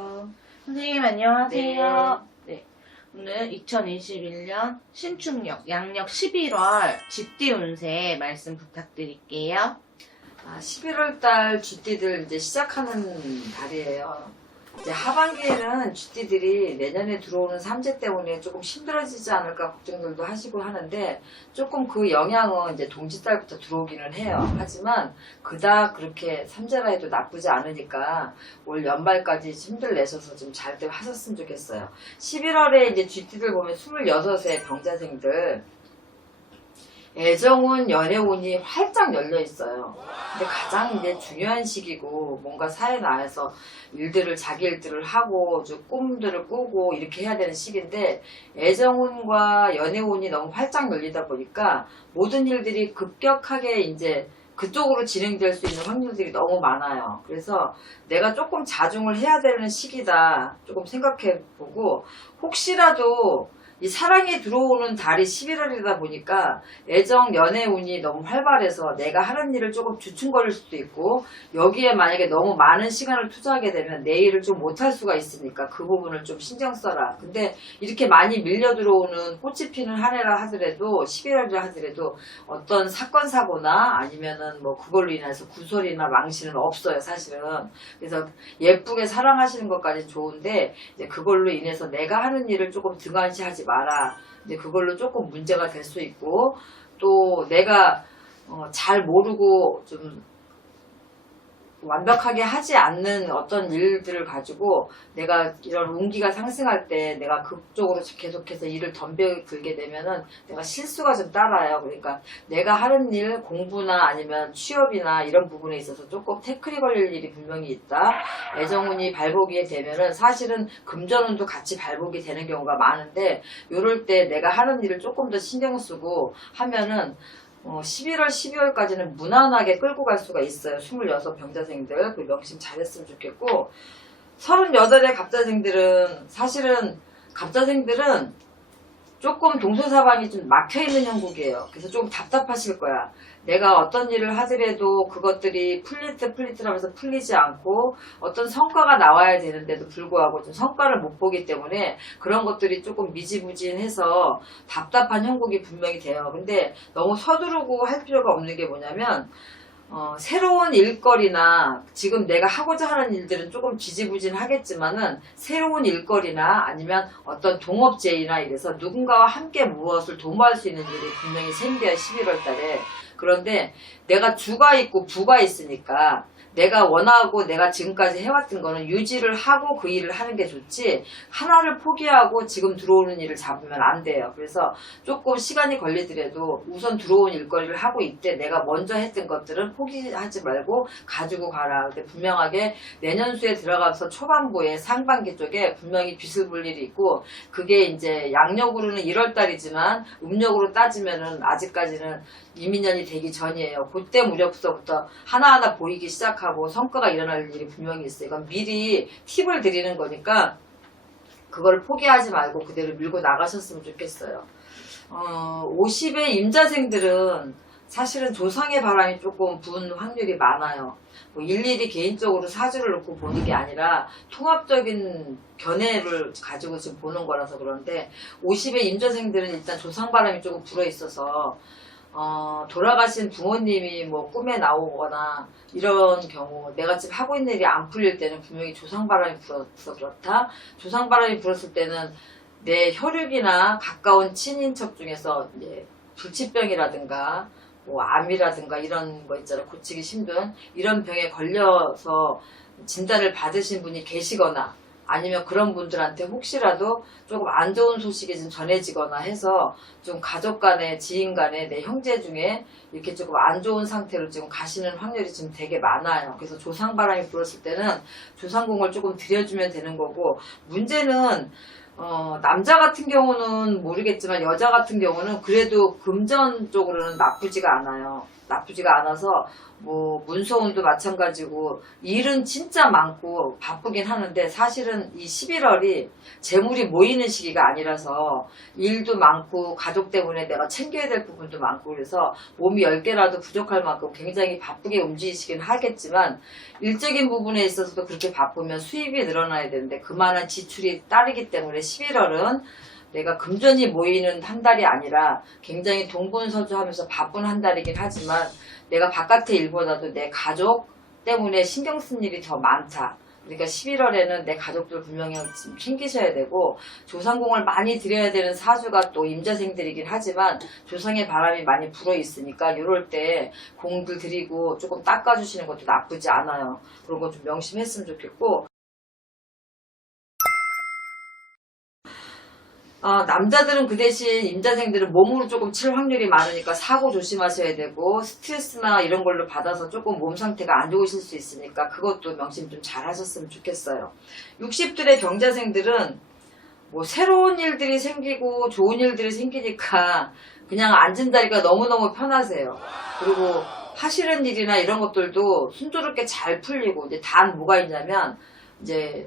안녕하세요. 선생님 안녕하세요. 네. 오늘 2021년 신축년 양력 11월 쥐띠 운세 말씀 부탁드릴게요. 11월 달 쥐띠들 이제 시작하는 달이에요. 이제 하반기에는 쥐띠들이 내년에 들어오는 삼재 때문에 조금 힘들어지지 않을까 걱정들도 하시고 하는데 조금 그 영향은 이제 동지달부터 들어오기는 해요. 하지만 그닥 그렇게 삼재라 해도 나쁘지 않으니까 올 연말까지 힘들 내셔서 좀 잘들 하셨으면 좋겠어요. 11월에 이제 쥐띠들 보면 26세 병자생들 애정운, 연애운이 활짝 열려 있어요. 근데 가장 이제 중요한 시기고 뭔가 사회 나에서 일들을 자기 일들을 하고 좀 꿈들을 꾸고 이렇게 해야 되는 시기인데 애정운과 연애운이 너무 활짝 열리다 보니까 모든 일들이 급격하게 이제 그쪽으로 진행될 수 있는 확률들이 너무 많아요. 그래서 내가 조금 자중을 해야 되는 시기다 조금 생각해 보고 혹시라도 이 사랑이 들어오는 달이 11월이다 보니까 애정 연애 운이 너무 활발해서 내가 하는 일을 조금 주춤거릴 수도 있고 여기에 만약에 너무 많은 시간을 투자하게 되면 내 일을 좀 못할 수가 있으니까 그 부분을 좀 신경 써라. 근데 이렇게 많이 밀려 들어오는 꽃이 피는 한 해라 하더라도 11월이라 하더라도 어떤 사건 사고나 아니면은 뭐 그걸로 인해서 구설이나 망신은 없어요 사실은. 그래서 예쁘게 사랑하시는 것까지 좋은데 이제 그걸로 인해서 내가 하는 일을 조금 등한시하지 마라. 이제 그걸로 조금 문제가 될 수 있고 또 내가 잘 모르고 좀 완벽하게 하지 않는 어떤 일들을 가지고 내가 이런 운기가 상승할 때 내가 그쪽으로 계속해서 일을 덤벼들게 되면은 내가 실수가 좀 따라요. 그러니까 내가 하는 일 공부나 아니면 취업이나 이런 부분에 있어서 조금 태클이 걸릴 일이 분명히 있다. 애정운이 발복이 되면은 사실은 금전운도 같이 발복이 되는 경우가 많은데 요럴 때 내가 하는 일을 조금 더 신경 쓰고 하면은 11월, 12월까지는 무난하게 끌고 갈 수가 있어요. 26 병자생들. 그 명심 잘했으면 좋겠고 38의 갑자생들은 사실은 갑자생들은 조금 동서사방이 좀 막혀있는 형국이에요. 그래서 조금 답답하실 거야. 내가 어떤 일을 하더라도 그것들이 풀릴 때 풀리더라면서 풀리지 않고 어떤 성과가 나와야 되는데도 불구하고 좀 성과를 못 보기 때문에 그런 것들이 조금 미지부진해서 답답한 형국이 분명히 돼요. 근데 너무 서두르고 할 필요가 없는 게 뭐냐면 새로운 일거리나 지금 내가 하고자 하는 일들은 조금 지지부진하겠지만은 새로운 일거리나 아니면 어떤 동업제의나 이래서 누군가와 함께 무엇을 도모할 수 있는 일이 분명히 생겨요. 11월 달에. 그런데 내가 주가 있고 부가 있으니까 내가 원하고 내가 지금까지 해왔던 거는 유지를 하고 그 일을 하는 게 좋지 하나를 포기하고 지금 들어오는 일을 잡으면 안 돼요. 그래서 조금 시간이 걸리더라도 우선 들어온 일거리를 하고 있대 내가 먼저 했던 것들은 포기하지 말고 가지고 가라. 근데 분명하게 내년수에 들어가서 초반부에 상반기 쪽에 분명히 빚을 볼 일이 있고 그게 이제 양력으로는 1월달이지만 음력으로 따지면은 아직까지는 이민년이 되기 전이에요. 그때 무렵서부터 하나하나 보이기 시작하고 성과가 일어날 일이 분명히 있어요. 이건 미리 팁을 드리는 거니까 그걸 포기하지 말고 그대로 밀고 나가셨으면 좋겠어요. 50의 임자생들은 사실은 조상의 바람이 조금 부은 확률이 많아요. 뭐 일일이 개인적으로 사주를 놓고 보는 게 아니라 통합적인 견해를 가지고 지금 보는 거라서 그런데 50의 임자생들은 일단 조상 바람이 조금 불어 있어서 돌아가신 부모님이 뭐 꿈에 나오거나 이런 경우 내가 지금 하고 있는 일이 안 풀릴 때는 분명히 조상바람이 불어서 그렇다. 조상바람이 불었을 때는 내 혈육이나 가까운 친인척 중에서 이제 불치병이라든가 뭐 암이라든가 이런 거 있잖아. 고치기 힘든 이런 병에 걸려서 진단을 받으신 분이 계시거나 아니면 그런 분들한테 혹시라도 조금 안 좋은 소식이 좀 전해지거나 해서 좀 가족 간에 지인 간에 내 형제 중에 이렇게 조금 안 좋은 상태로 지금 가시는 확률이 지금 되게 많아요. 그래서 조상바람이 불었을 때는 조상공을 조금 들여주면 되는 거고 문제는 남자 같은 경우는 모르겠지만 여자 같은 경우는 그래도 금전 쪽으로는 나쁘지가 않아요. 나쁘지가 않아서 뭐 문서운도 마찬가지고 일은 진짜 많고 바쁘긴 하는데 사실은 이 11월이 재물이 모이는 시기가 아니라서 일도 많고 가족 때문에 내가 챙겨야 될 부분도 많고 그래서 몸이 10개라도 부족할 만큼 굉장히 바쁘게 움직이시긴 하겠지만 일적인 부분에 있어서도 그렇게 바쁘면 수입이 늘어나야 되는데 그만한 지출이 따르기 때문에 11월은 내가 금전이 모이는 한 달이 아니라 굉장히 동분서주하면서 바쁜 한 달이긴 하지만 내가 바깥의 일보다도 내 가족 때문에 신경 쓴 일이 더 많다. 그러니까 11월에는 내 가족들 분명히 좀 챙기셔야 되고 조상공을 많이 드려야 되는 사주가 또 임자생들이긴 하지만 조상의 바람이 많이 불어 있으니까 이럴 때 공들 드리고 조금 닦아주시는 것도 나쁘지 않아요. 그런 거 좀 명심했으면 좋겠고 남자들은 그 대신 임자생들은 몸으로 조금 칠 확률이 많으니까 사고 조심하셔야 되고 스트레스나 이런 걸로 받아서 조금 몸 상태가 안 좋으실 수 있으니까 그것도 명심 좀 잘 하셨으면 좋겠어요. 60들의 경자생들은 뭐 새로운 일들이 생기고 좋은 일들이 생기니까 그냥 앉은 자리가 너무너무 편하세요. 그리고 하시는 일이나 이런 것들도 순조롭게 잘 풀리고 이제 단 뭐가 있냐면 이제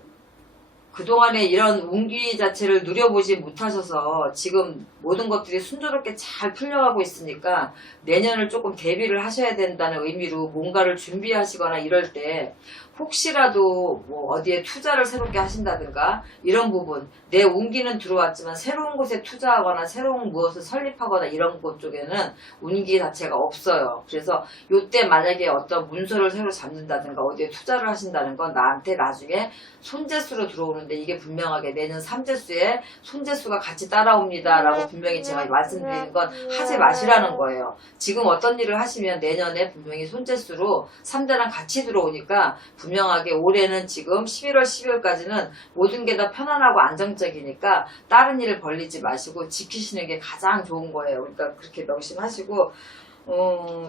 그동안에 이런 운기 자체를 누려보지 못하셔서 지금 모든 것들이 순조롭게 잘 풀려가고 있으니까 내년을 조금 대비를 하셔야 된다는 의미로 뭔가를 준비하시거나 이럴 때 혹시라도 뭐 어디에 투자를 새롭게 하신다든가 이런 부분 내 운기는 들어왔지만 새로운 곳에 투자하거나 새로운 무엇을 설립하거나 이런 것 쪽에는 운기 자체가 없어요. 그래서 요때 만약에 어떤 문서를 새로 잡는다든가 어디에 투자를 하신다는 건 나한테 나중에 손재수로 들어오는데 이게 분명하게 내년 삼재수에 손재수가 같이 따라옵니다 라고 분명히 제가 말씀드리는 건 하지 마시라는 거예요. 지금 어떤 일을 하시면 내년에 분명히 손재수로 3대랑 같이 들어오니까 분명하게 올해는 지금 11월 12월까지는 모든 게 다 편안하고 안정적이니까 다른 일을 벌리지 마시고 지키시는 게 가장 좋은 거예요. 그러니까 그렇게 명심하시고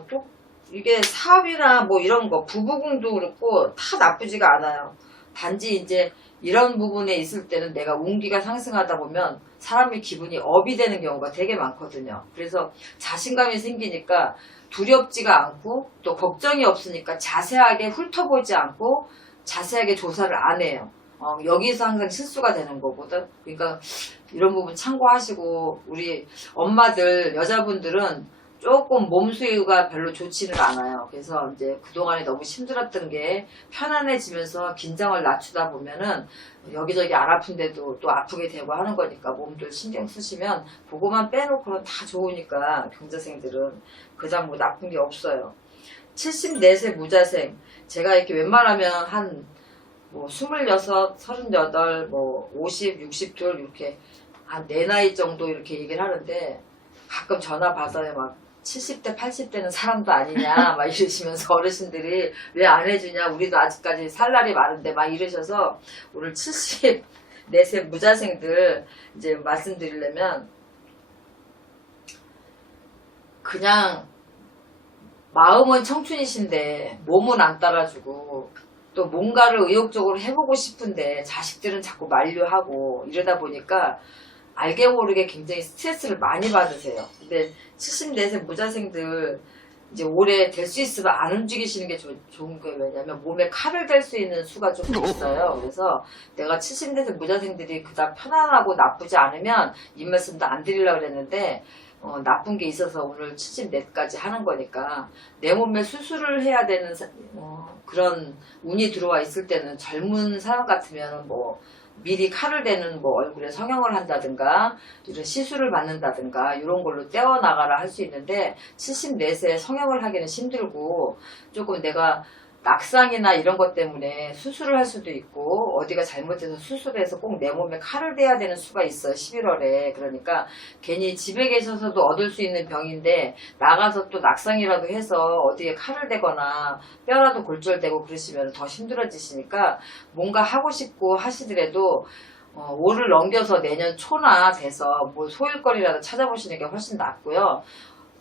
또 이게 사업이나 뭐 이런 거 부부궁도 그렇고 다 나쁘지가 않아요. 단지 이제 이런 부분에 있을 때는 내가 운기가 상승하다 보면 사람의 기분이 업이 되는 경우가 되게 많거든요. 그래서 자신감이 생기니까 두렵지가 않고 또 걱정이 없으니까 자세하게 훑어보지 않고 자세하게 조사를 안 해요. 여기서 항상 실수가 되는 거거든. 그러니까 이런 부분 참고하시고 우리 엄마들 여자분들은 조금 몸수유가 별로 좋지는 않아요. 그래서 이제 그동안에 너무 힘들었던 게 편안해지면서 긴장을 낮추다 보면은 여기저기 안 아픈데도 또 아프게 되고 하는 거니까 몸들 신경 쓰시면 그거만 빼놓고는 다 좋으니까 경자생들은 그냥 뭐 나쁜 게 없어요. 74세 무자생 제가 이렇게 웬만하면 한 뭐 26, 38, 뭐 50, 60둘 이렇게 한 내 나이 정도 이렇게 얘기를 하는데 가끔 전화 받아요. 막 70대, 80대는 사람도 아니냐 막 이러시면서 어르신들이 왜 안 해주냐 우리도 아직까지 살 날이 많은데 막 이러셔서 오늘 74세 무자생들 이제 말씀드리려면 그냥 마음은 청춘이신데 몸은 안 따라주고 또 뭔가를 의욕적으로 해보고 싶은데 자식들은 자꾸 만류하고 이러다 보니까 알게 모르게 굉장히 스트레스를 많이 받으세요. 근데 74세 무자생들 이제 올해 될 수 있으면 안 움직이시는 게 좋은 거예요. 왜냐면 몸에 칼을 댈 수 있는 수가 좀 있어요. 그래서 내가 70세 무자생들이 그닥 편안하고 나쁘지 않으면 이 말씀도 안 드리려고 그랬는데 나쁜 게 있어서 오늘 74까지 하는 거니까 내 몸에 수술을 해야 되는 그런 운이 들어와 있을 때는 젊은 사람 같으면 뭐 미리 칼을 대는 뭐 얼굴에 성형을 한다든가 이런 시술을 받는다든가 이런 걸로 떼어나가라 할 수 있는데 74세에 성형을 하기는 힘들고 조금 내가 낙상이나 이런 것 때문에 수술을 할 수도 있고 어디가 잘못해서 수술해서 꼭 내 몸에 칼을 대야 되는 수가 있어요. 11월에. 그러니까 괜히 집에 계셔서도 얻을 수 있는 병인데 나가서 또 낙상이라도 해서 어디에 칼을 대거나 뼈라도 골절되고 그러시면 더 힘들어지시니까 뭔가 하고 싶고 하시더라도 올을 넘겨서 내년 초나 돼서 뭐 소일거리라도 찾아보시는 게 훨씬 낫고요.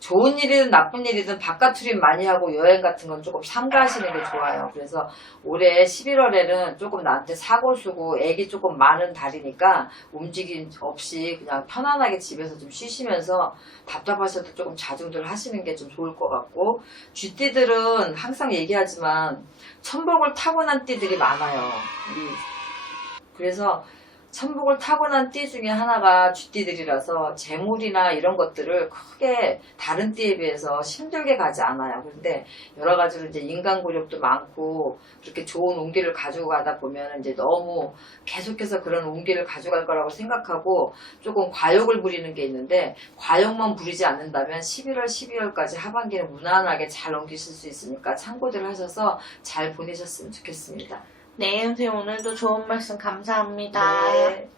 좋은 일이든 나쁜 일이든 바깥 출입 많이 하고 여행 같은 건 조금 삼가하시는 게 좋아요. 그래서 올해 11월에는 조금 나한테 사고 쓰고 애기 조금 많은 달이니까 움직임 없이 그냥 편안하게 집에서 좀 쉬시면서 답답하셔도 조금 자중들 하시는 게 좀 좋을 것 같고, 쥐띠들은 항상 얘기하지만 천복을 타고난 띠들이 많아요. 그래서 천복을 타고난 띠 중에 하나가 쥐띠들이라서 재물이나 이런 것들을 크게 다른 띠에 비해서 힘들게 가지 않아요. 그런데 여러 가지로 이제 인간고력도 많고 그렇게 좋은 운기를 가지고 가다 보면 이제 너무 계속해서 그런 운기를 가져갈 거라고 생각하고 조금 과욕을 부리는 게 있는데, 과욕만 부리지 않는다면 11월, 12월까지 하반기는 무난하게 잘 넘기실 수 있으니까 참고들 하셔서 잘 보내셨으면 좋겠습니다. 네, 선생님 오늘도 좋은 말씀 감사합니다. 네.